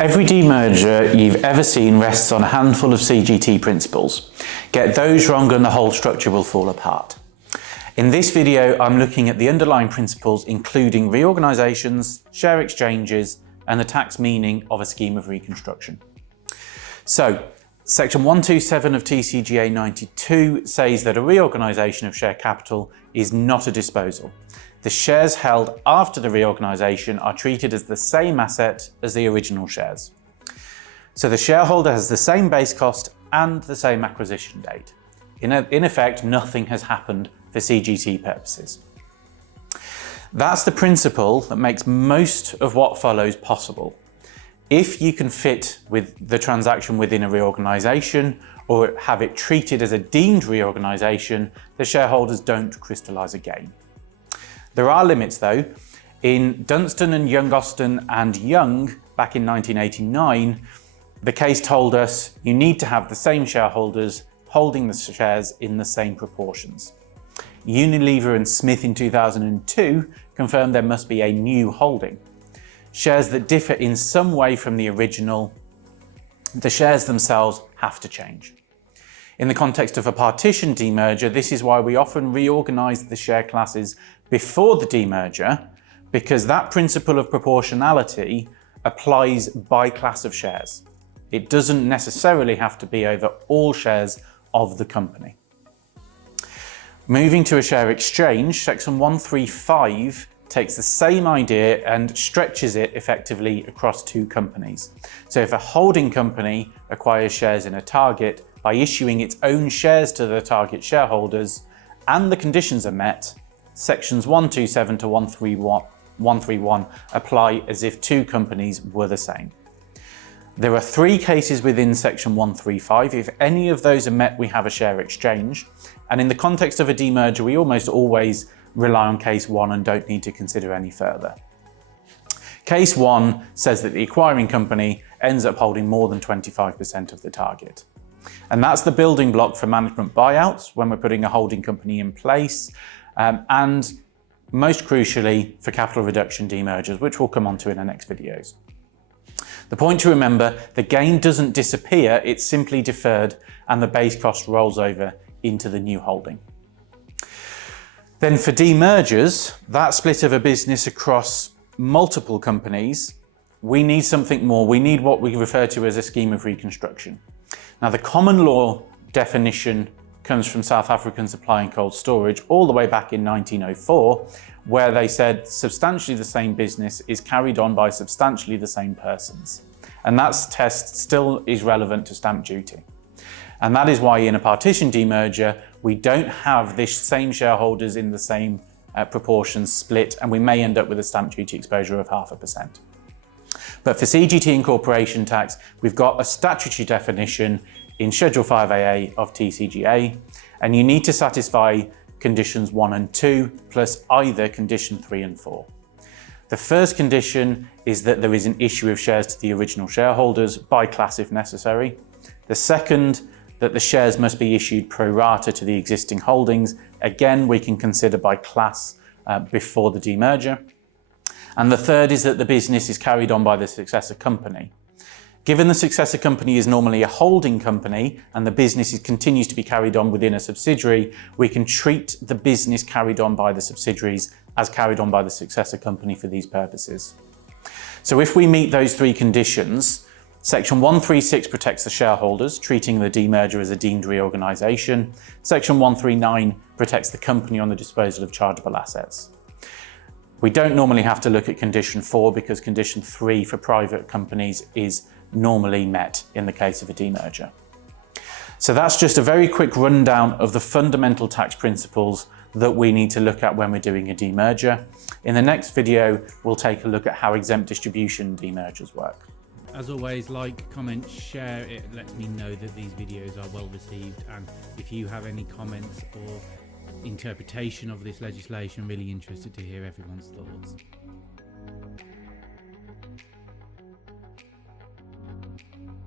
Every demerger you've ever seen rests on a handful of CGT principles. Get those wrong and the whole structure will fall apart. In this video, I'm looking at the underlying principles including reorganisations, share exchanges, and the tax meaning of a scheme of reconstruction. So, Section 127 of TCGA 92 says that a reorganisation of share capital is not a disposal. The shares held after the reorganisation are treated as the same asset as the original shares. So the shareholder has the same base cost and the same acquisition date. In effect, nothing has happened for CGT purposes. That's the principle that makes most of what follows possible. If you can fit with the transaction within a reorganisation or have it treated as a deemed reorganisation, the shareholders don't crystallise a gain. There are limits though. In Dunstan and Young-Austin and Young back in 1989, the case told us you need to have the same shareholders holding the shares in the same proportions. Unilever and Smith in 2002 confirmed there must be a new holding. Shares that differ in some way from the original, the shares themselves have to change. In the context of a partition demerger, this is why we often reorganise the share classes before the demerger, because that principle of proportionality applies by class of shares. It doesn't necessarily have to be over all shares of the company. Moving to a share exchange, Section 135 takes the same idea and stretches it effectively across two companies. So if a holding company acquires shares in a target by issuing its own shares to the target shareholders and the conditions are met, Sections 127 to 131 apply as if two companies were the same. There are three cases within Section 135. If any of those are met, we have a share exchange. And in the context of a demerger, we almost always rely on case one and don't need to consider any further. Case one says that the acquiring company ends up holding more than 25% of the target. And that's the building block for management buyouts when we're putting a holding company in place, and most crucially for capital reduction demergers, which we'll come on to in the next videos. The point to remember, the gain doesn't disappear, it's simply deferred and the base cost rolls over into the new holding. Then for demergers, that split of a business across multiple companies, we need something more. We need what we refer to as a scheme of reconstruction. Now, the common law definition comes from South African Supply and Cold Storage all the way back in 1904, where they said substantially the same business is carried on by substantially the same persons. And that test still is relevant to stamp duty. And that is why in a partition demerger, we don't have this same shareholders in the same proportions split, and we may end up with a stamp duty exposure of 0.5%. But for CGT incorporation tax, we've got a statutory definition in Schedule 5AA of TCGA, and you need to satisfy conditions 1 and 2 plus either condition 3 and 4. The first condition is that there is an issue of shares to the original shareholders by class if necessary. The second, that the shares must be issued pro rata to the existing holdings. Again, we can consider by class before the demerger. And the third is that the business is carried on by the successor company. Given the successor company is normally a holding company and the business continues to be carried on within a subsidiary, we can treat the business carried on by the subsidiaries as carried on by the successor company for these purposes. So if we meet those three conditions, Section 136 protects the shareholders, treating the demerger as a deemed reorganisation. Section 139 protects the company on the disposal of chargeable assets. We don't normally have to look at condition 4 because condition 3 for private companies is normally met in the case of a demerger. So that's just a very quick rundown of the fundamental tax principles that we need to look at when we're doing a demerger. In the next video, we'll take a look at how exempt distribution demergers work. As always, like, comment, share. It lets me know that these videos are well received, and if you have any comments or interpretation of this legislation, really interested to hear everyone's thoughts.